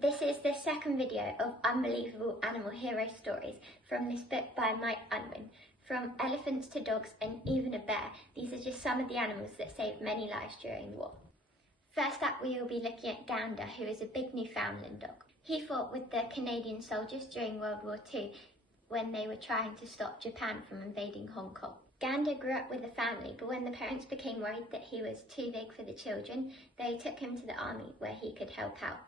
This is the second video of unbelievable animal hero stories from this book by Mike Unwin. From elephants to dogs and even a bear, these are just some of the animals that saved many lives during the war. First up, we will be looking at Gander, who is a big Newfoundland dog. He fought with the Canadian soldiers during World War II when they were trying to stop Japan from invading Hong Kong. Gander grew up with a family, but when the parents became worried that he was too big for the children, they took him to the army where he could help out.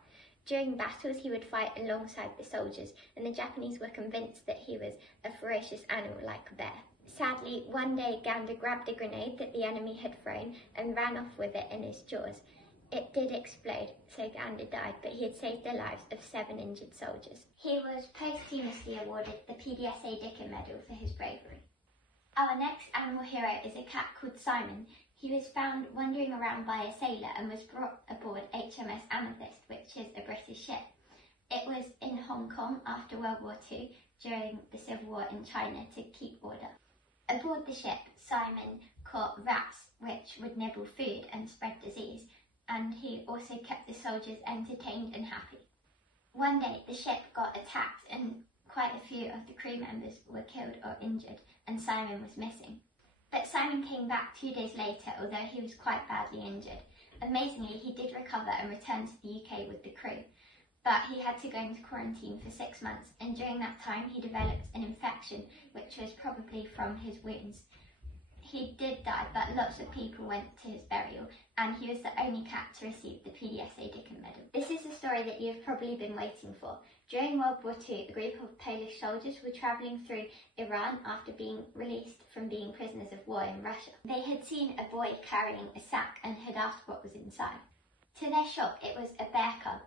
During battles, he would fight alongside the soldiers, and the Japanese were convinced that he was a ferocious animal like a bear. Sadly, one day Gander grabbed a grenade that the enemy had thrown and ran off with it in his jaws. It did explode, so Gander died, but he had saved the lives of 7 injured soldiers. He was posthumously awarded the PDSA Dickin Medal for his bravery. Our next animal hero is a cat called Simon. He was found wandering around by a sailor and was brought aboard HMS Amethyst, which is a British ship. It was in Hong Kong after World War II during the Civil War in China to keep order. Aboard the ship, Simon caught rats which would nibble food and spread disease, and he also kept the soldiers entertained and happy. One day the ship got attacked and quite a few of the crew members were killed or injured, and Simon was missing. But Simon came back 2 days later, although he was quite badly injured. Amazingly, he did recover and return to the UK with the crew, but he had to go into quarantine for 6 months, and during that time he developed an infection, which was probably from his wounds. He did die, but lots of people went to his burial, and he was the only cat to receive the PDSA Dickin Medal. This is a story that you've probably been waiting for. During World War II, a group of Polish soldiers were travelling through Iran after being released from being prisoners of war in Russia. They had seen a boy carrying a sack and had asked what was inside. To their shock, it was a bear cub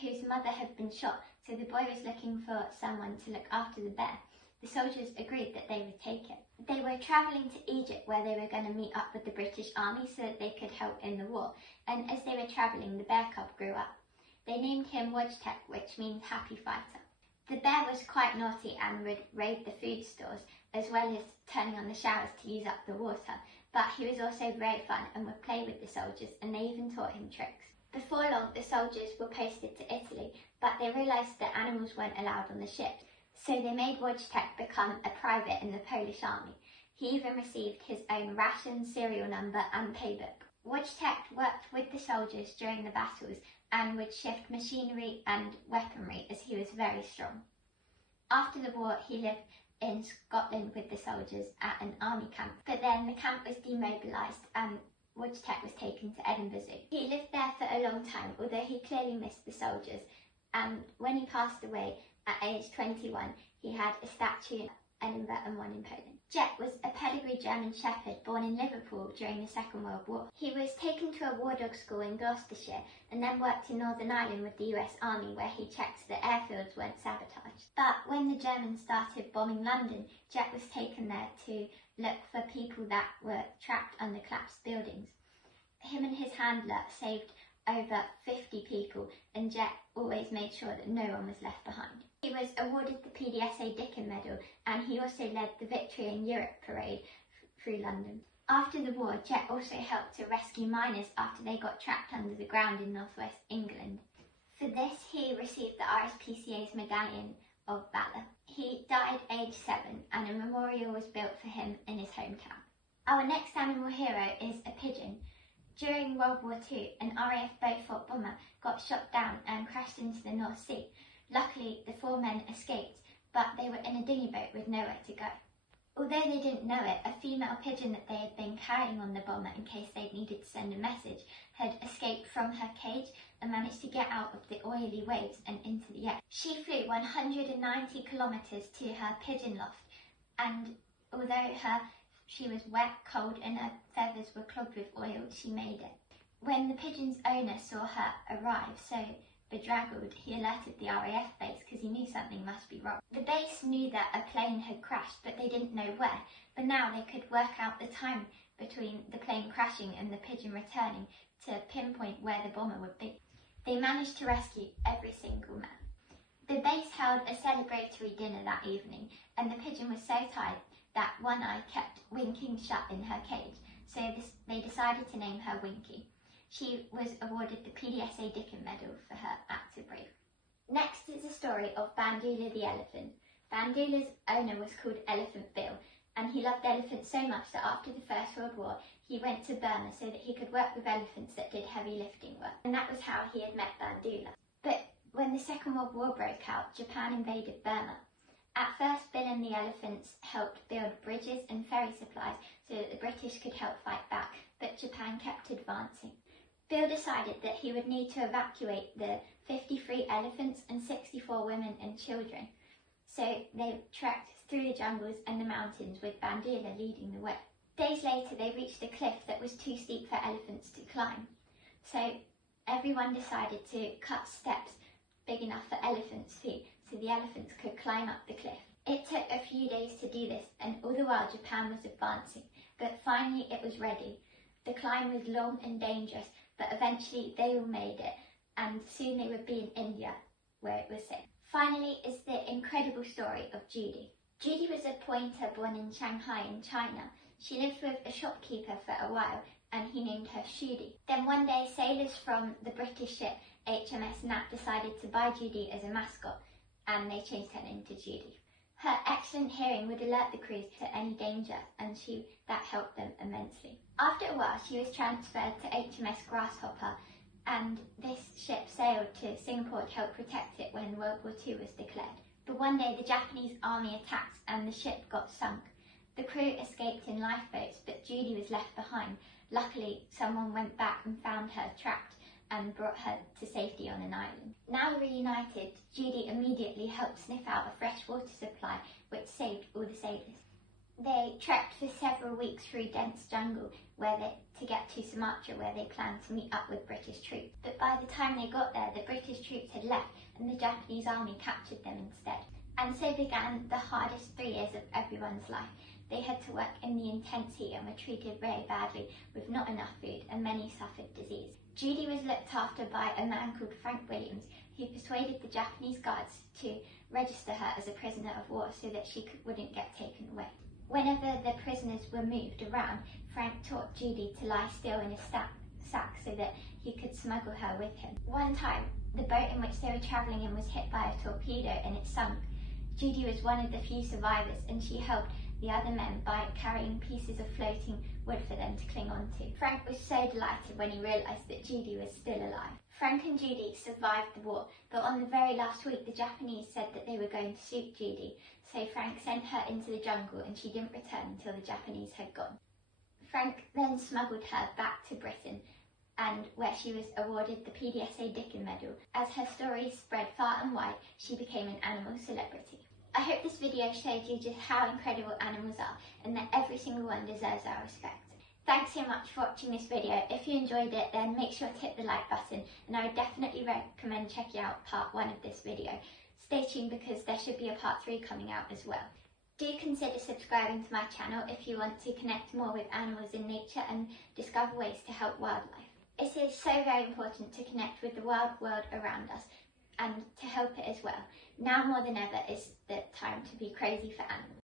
whose mother had been shot, so the boy was looking for someone to look after the bear. The soldiers agreed that they would take it. They were travelling to Egypt where they were going to meet up with the British Army so that they could help in the war, and as they were travelling, the bear cub grew up. They named him Wojtek, which means happy fighter. The bear was quite naughty and would raid the food stores, as well as turning on the showers to use up the water, but he was also very fun and would play with the soldiers, and they even taught him tricks. Before long, the soldiers were posted to Italy, but they realised that animals weren't allowed on the ships, so they made Wojtek become a private in the Polish army. He even received his own ration, serial number and paybook. Wojtek worked with the soldiers during the battles and would shift machinery and weaponry as he was very strong. After the war, he lived in Scotland with the soldiers at an army camp, but then the camp was demobilised and Wojtek was taken to Edinburgh Zoo. He lived there for a long time, although he clearly missed the soldiers, and when he passed away at age 21, he had a statue in Edinburgh and one in Poland. Jet was a pedigree German Shepherd born in Liverpool during the Second World War. He was taken to a war dog school in Gloucestershire and then worked in Northern Ireland with the US Army, where he checked that airfields weren't sabotaged. But when the Germans started bombing London, Jet was taken there to look for people that were trapped under collapsed buildings. Him and his handler saved over 50 people, and Jet always made sure that no one was left behind. He was awarded the PDSA Dickin Medal, and he also led the Victory in Europe parade through London. After the war, Jet also helped to rescue miners after they got trapped under the ground in northwest England. For this, he received the RSPCA's Medallion of Valour. He died aged 7, and a memorial was built for him in his hometown. Our next animal hero is a pigeon. During World War II, an RAF Beaufort bomber got shot down and crashed into the North Sea. Luckily, the 4 men escaped, but they were in a dinghy boat with nowhere to go. Although they didn't know it, a female pigeon that they had been carrying on the bomber in case they needed to send a message had escaped from her cage and managed to get out of the oily waves and into the air. She flew 190 kilometres to her pigeon loft, and although she was wet, cold, and her feathers were clogged with oil, she made it. When the pigeon's owner saw her arrive, so bedraggled, he alerted the RAF base because he knew something must be wrong. The base knew that a plane had crashed, but they didn't know where. But now they could work out the time between the plane crashing and the pigeon returning to pinpoint where the bomber would be. They managed to rescue every single man. The base held a celebratory dinner that evening, and the pigeon was so tired that one eye kept winking shut in her cage, so they decided to name her Winky. She was awarded the PDSA Dickin Medal for her act of bravery. Next is the story of Bandula the elephant. Bandula's owner was called Elephant Bill, and he loved elephants so much that after the First World War he went to Burma so that he could work with elephants that did heavy lifting work, and that was how he had met Bandula. But when the Second World War broke out, Japan invaded Burma. At first, Bill and the elephants helped build bridges and ferry supplies so that the British could help fight back, but Japan kept advancing. Bill decided that he would need to evacuate the 53 elephants and 64 women and children. So they trekked through the jungles and the mountains with Bandula leading the way. Days later they reached a cliff that was too steep for elephants to climb. So everyone decided to cut steps big enough for elephants' feet so the elephants could climb up the cliff. It took a few days to do this, and all the while Japan was advancing, but finally it was ready. The climb was long and dangerous, but eventually they all made it, and soon they would be in India, where it was safe. Finally is the incredible story of Judy. Judy was a pointer born in Shanghai in China. She lived with a shopkeeper for a while, and he named her Shudi. Then one day sailors from the British ship HMS Nat decided to buy Judy as a mascot, and they changed her name to Judy. Her excellent hearing would alert the crews to any danger, and that helped them immensely. After a while, she was transferred to HMS Grasshopper, and this ship sailed to Singapore to help protect it when World War II was declared. But one day the Japanese army attacked and the ship got sunk. The crew escaped in lifeboats, but Judy was left behind. Luckily, someone went back and found her trapped and brought her to safety on an island. Now reunited, Judy immediately helped sniff out a fresh water supply, which saved all the sailors. They trekked for several weeks through dense jungle to get to Sumatra, where they planned to meet up with British troops. But by the time they got there, the British troops had left and the Japanese army captured them instead. And so began the hardest 3 years of everyone's life. They had to work in the intense heat and were treated very badly with not enough food, and many suffered disease. Judy was looked after by a man called Frank Williams, who persuaded the Japanese guards to register her as a prisoner of war so that she wouldn't get taken away. Whenever the prisoners were moved around, Frank taught Judy to lie still in a sack so that he could smuggle her with him. One time, the boat in which they were travelling in was hit by a torpedo and it sunk. Judy was one of the few survivors, and she helped the other men by carrying pieces of floating wood for them to cling on to. Frank was so delighted when he realised that Judy was still alive. Frank and Judy survived the war, but on the very last week the Japanese said that they were going to shoot Judy, so Frank sent her into the jungle and she didn't return until the Japanese had gone. Frank then smuggled her back to Britain, and where she was awarded the PDSA Dickin Medal. As her story spread far and wide, she became an animal celebrity. I hope this video showed you just how incredible animals are, and that every single one deserves our respect. Thanks so much for watching this video. If you enjoyed it, then make sure to hit the like button, and I would definitely recommend checking out part 1 of this video. Stay tuned because there should be a part 3 coming out as well. Do consider subscribing to my channel if you want to connect more with animals in nature and discover ways to help wildlife. It is so very important to connect with the wild world around us and to help it as well. Now more than ever is the time to be crazy for animals.